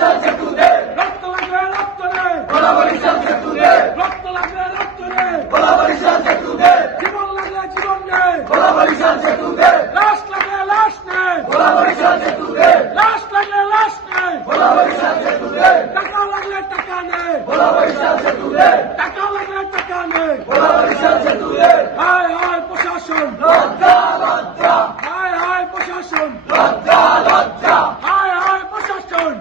Let's go.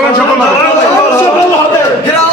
Çapalı. Çapalı. Çapalı. Çapalı. Çapalı. Çapalı.